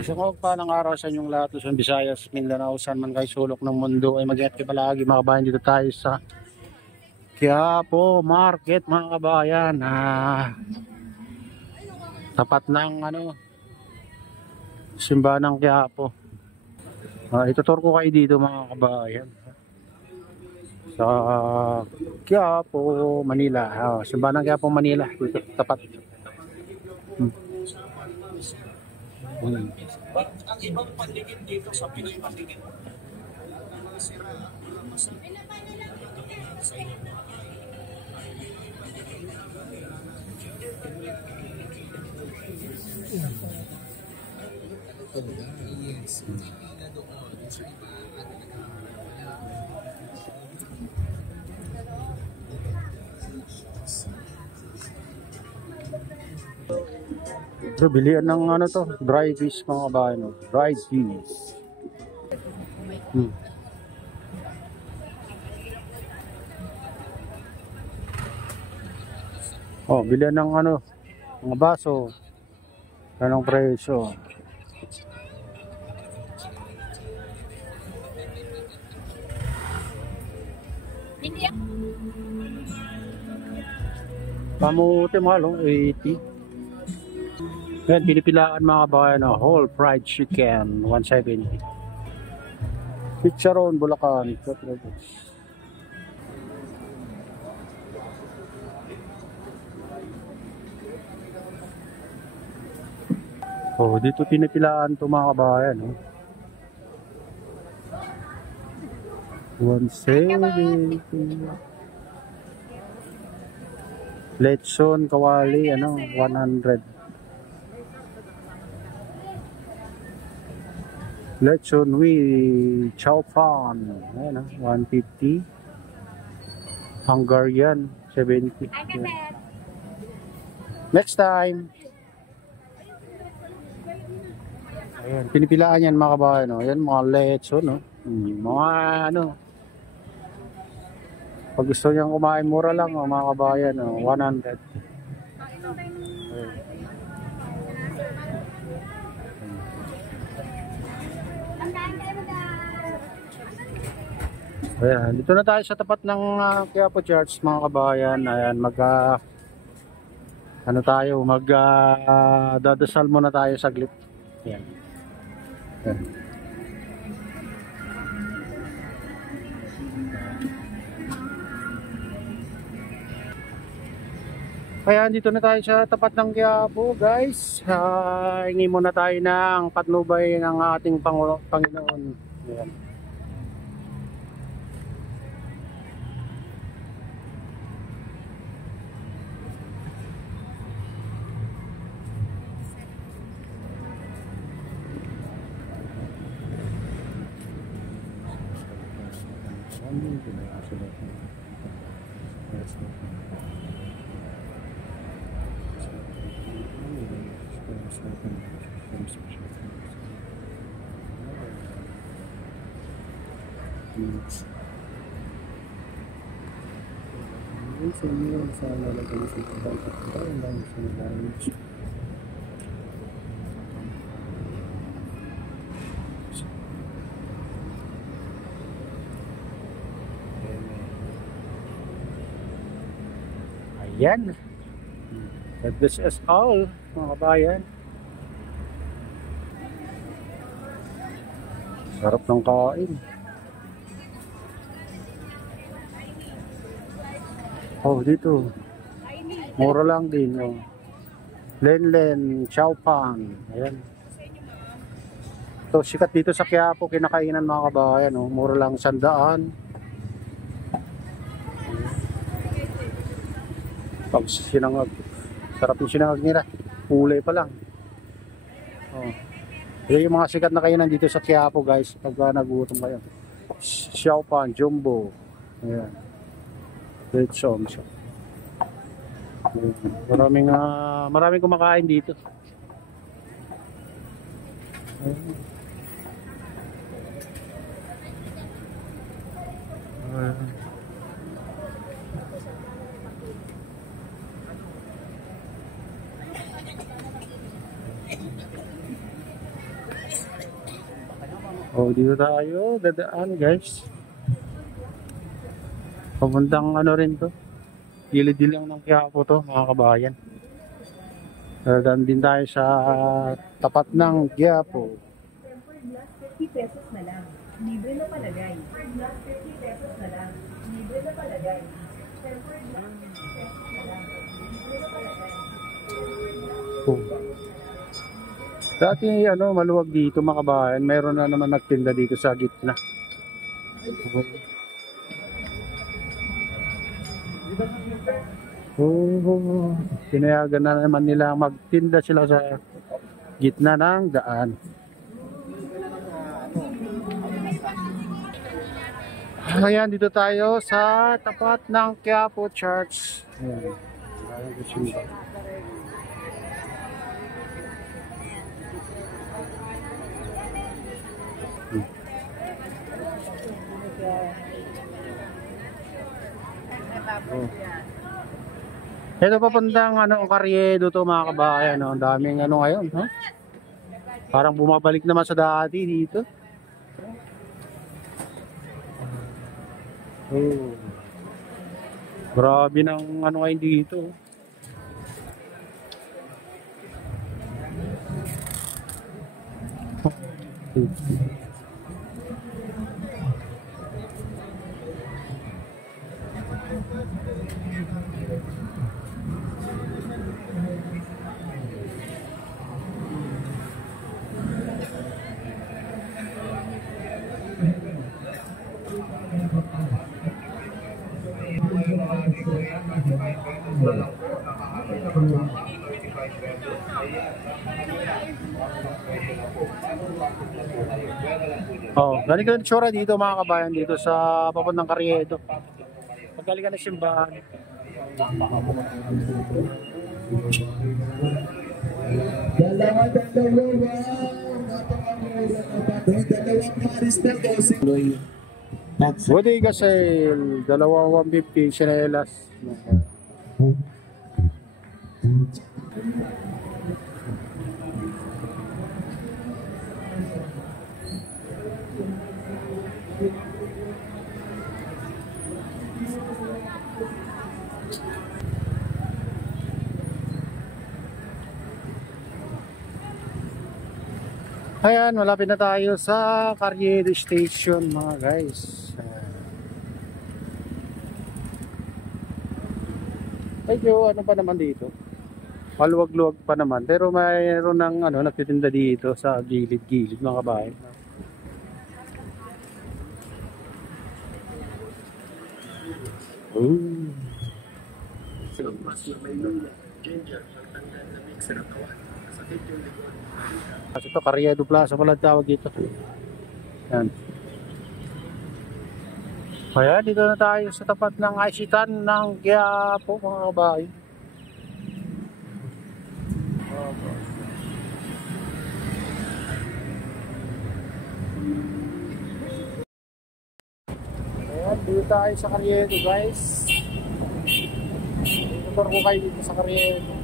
Isang ng araw sa inyong lahat, Luzon, Visayas, Mindanao, saan man kayo sulok ng mundo ay mag-ingat kayo palagi mga kabayan. Dito tayo sa Quiapo Market mga kabayan. Tapat ng simbahan ng Quiapo. Ituturo ko kayo dito mga kabayan. Sa Quiapo, Manila. Simbahan ng Quiapo, Manila. Dito, tapat. Ang ibang pandigin dito sa Pinoy pandigin. So, bilihan ng dry fish mga kabayan. Dried fish. Bilihan ng mga baso. Anong presyo? Kamuti mahal, 80. Yan, pinipilaan mga kabayan, whole fried chicken, 170. Chicharon, Bulacan, dito pinipilaan ito mga kabayan. 170. Lechon, kawali, 100. Lechon with chow fan, 150. Hungarian, 70. Next time. Ayan, pinipilaan yan mga kabayan. Ayan, mga lechon. Mga pag gusto niyang kumain, mura lang mga kabayan. 100. Ayan, dito na tayo sa tapat ng Quiapo Church mga kabayan. Ayan, dadasal muna tayo saglit. Ayan. Ayan. Kaya dito na tayo sa tapat ng Quiapo guys. Hingi muna tayo ng patnubay ng ating Panginoon. Ayan. Ayan. This is all mga kabayan. Sarap ng kain. Dito. Mura lang din. Lenlen, chow pan. Ayan. Ito, sikat dito sa Quiapo, kinakainan mga kabayan. Mura lang 100. Pag sinangag. Sarap yung sinangag nila. Kulay pa lang. Yan yung mga sikat na kainan dito sa Quiapo guys. Pag nagutom kayo. Chow pan, jumbo. Ayan. Lechon. Maraming kumakain dito. So, dito tayo dadaan guys. Papuntang ano rin to. Gilid lang ng Quiapo to mga kabayan. Dadaan din tayo sa tapat ng Quiapo. For glass, 50 pesos na lang. Libre na palagay. For glass, 50 pesos na lang. Libre na palagay. For glass, 50 pesos na lang. Libre na palagay. Oh. Dati ano, maluwag dito mga kabayan. Mayroon na naman nagtinda dito sa gitna. Oh, pinayagan na naman nila magtinda sila sa gitna ng daan. Ayan, dito tayo sa tapat ng Quiapo Church. Ayan. Oh. Ito papuntang ano, Carriedo to mga kabayan, no? Ang daming ano ngayon, no? Parang bumabalik naman sa dati dito. Oh. Grabe ng ano ngayon dito. Oh, ganito yung tsura dito mga kabayan dito sa papuntang Carriedo. Paggaling ka ng simbahan. Buti kasi dalawang 150 sinelas. Ayan, malapit na tayo sa Carriedo Station mga guys. Medyo ano pa naman dito, maluwag-luwag pa naman, pero mayroon ng ano, nagtitinda dito sa gilid-gilid mga kabayan. Kasi ito, Carriedo Plaza pala tawag dito. Yan. Kaya dito na tayo sa tapat ng Isitan ng Quiapo mga kabayan. Ayan, dito tayo sa Carriedo guys. Motor ko kayo dito sa Carriedo.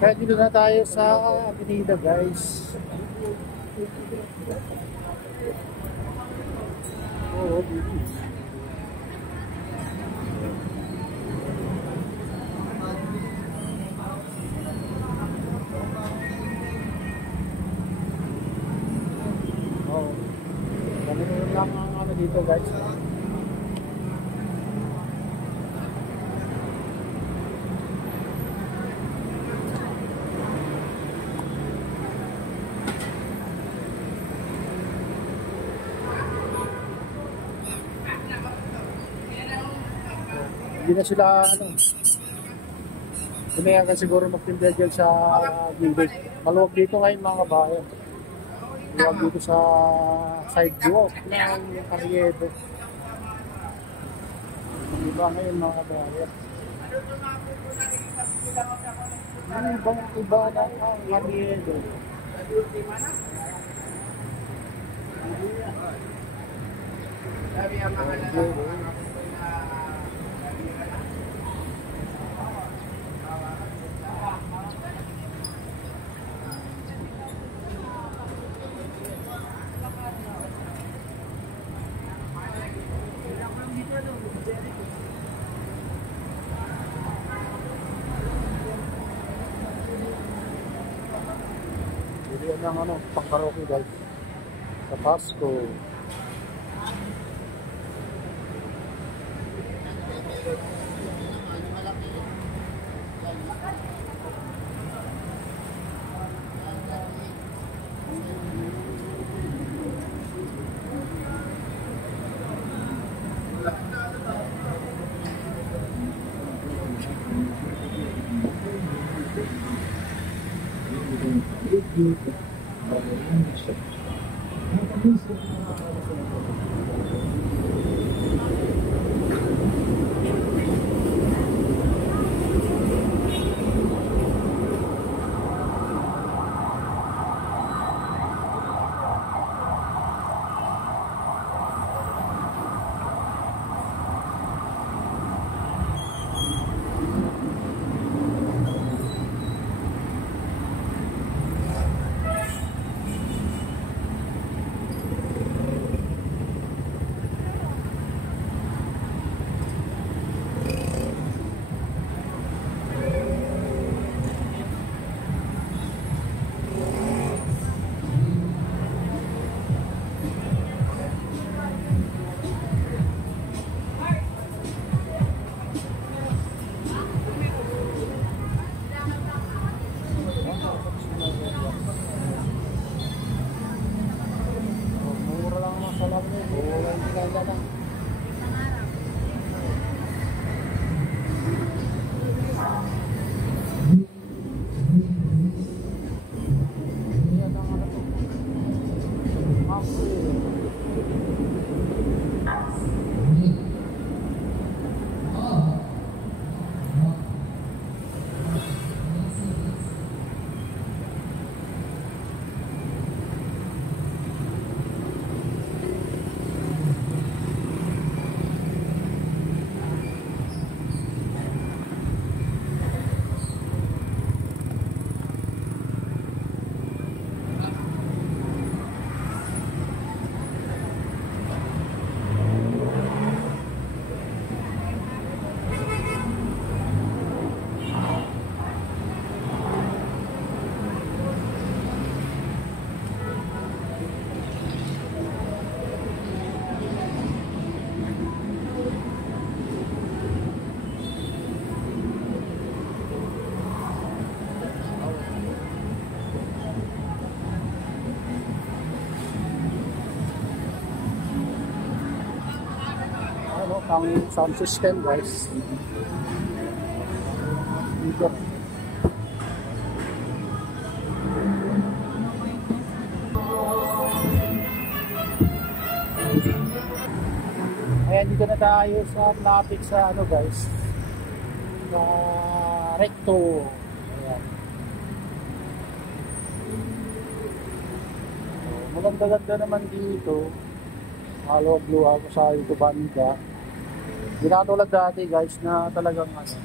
Kaya dito na tayo sa Avenida guys. Oo, ganun lang ang ano dito guys. Hindi na sila, ano, umayagan siguro magtinda dyan sa gilid. Maluwag dito ngayon mga kabayan. Maluwag dito sa sidewalk ng Carriedo. Diba ngayon mga kabayan? Ibang iba na ang Carriedo. Yan ang ano, pang-karaoke guys. Sa Pasko. Mura lang ang salam niya. Mura yung tinanda lang. Yan ang ano to. Ano, pang sound system guys. Dito. Ayan, dito na tayo sa traffic sa ano guys. Sa Recto. Ayan. So, maganda-ganda naman dito. Luwag-luwag sa ito banda. Hindi na katulad dati guys na talagang ano,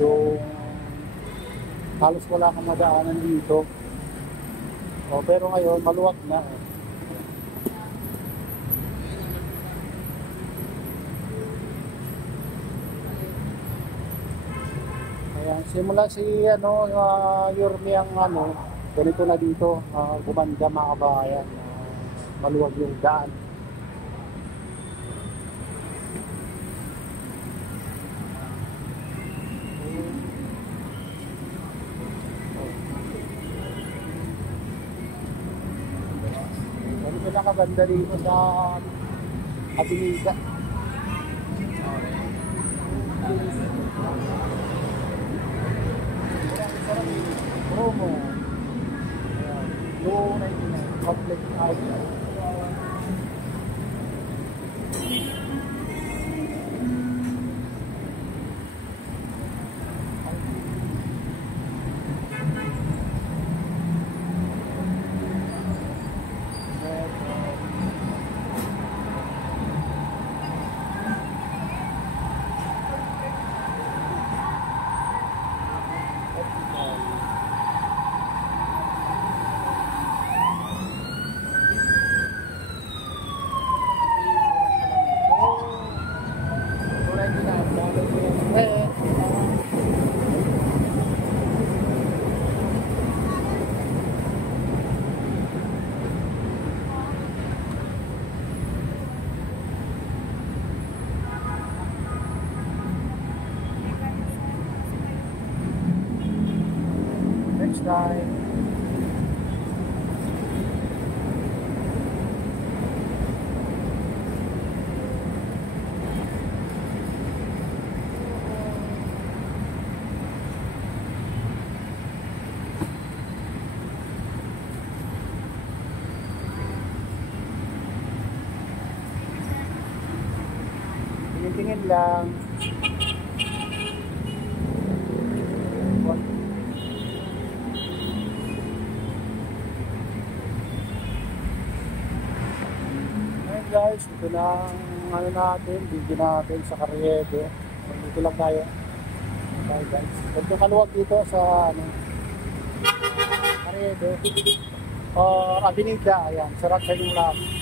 yung halos wala kang madaanan dito. O, pero ngayon maluwag na. Ayan, simula si ano, Yorme ang ano, ganito na dito, gumanda mga kabayan. Maluwag yung daan. Ganito na kaganda dito sa Abinida. mo. Ayan. Blue 99. Complete outlet. Next time. Tingin-tingin lang. Alright guys, ito na ang ano natin, video natin sa Carriedo. Dito lang tayo. Okay guys. Ito kaluwag dito sa ano, Carriedo. Avenida, ayan, Sarat sa yung lang.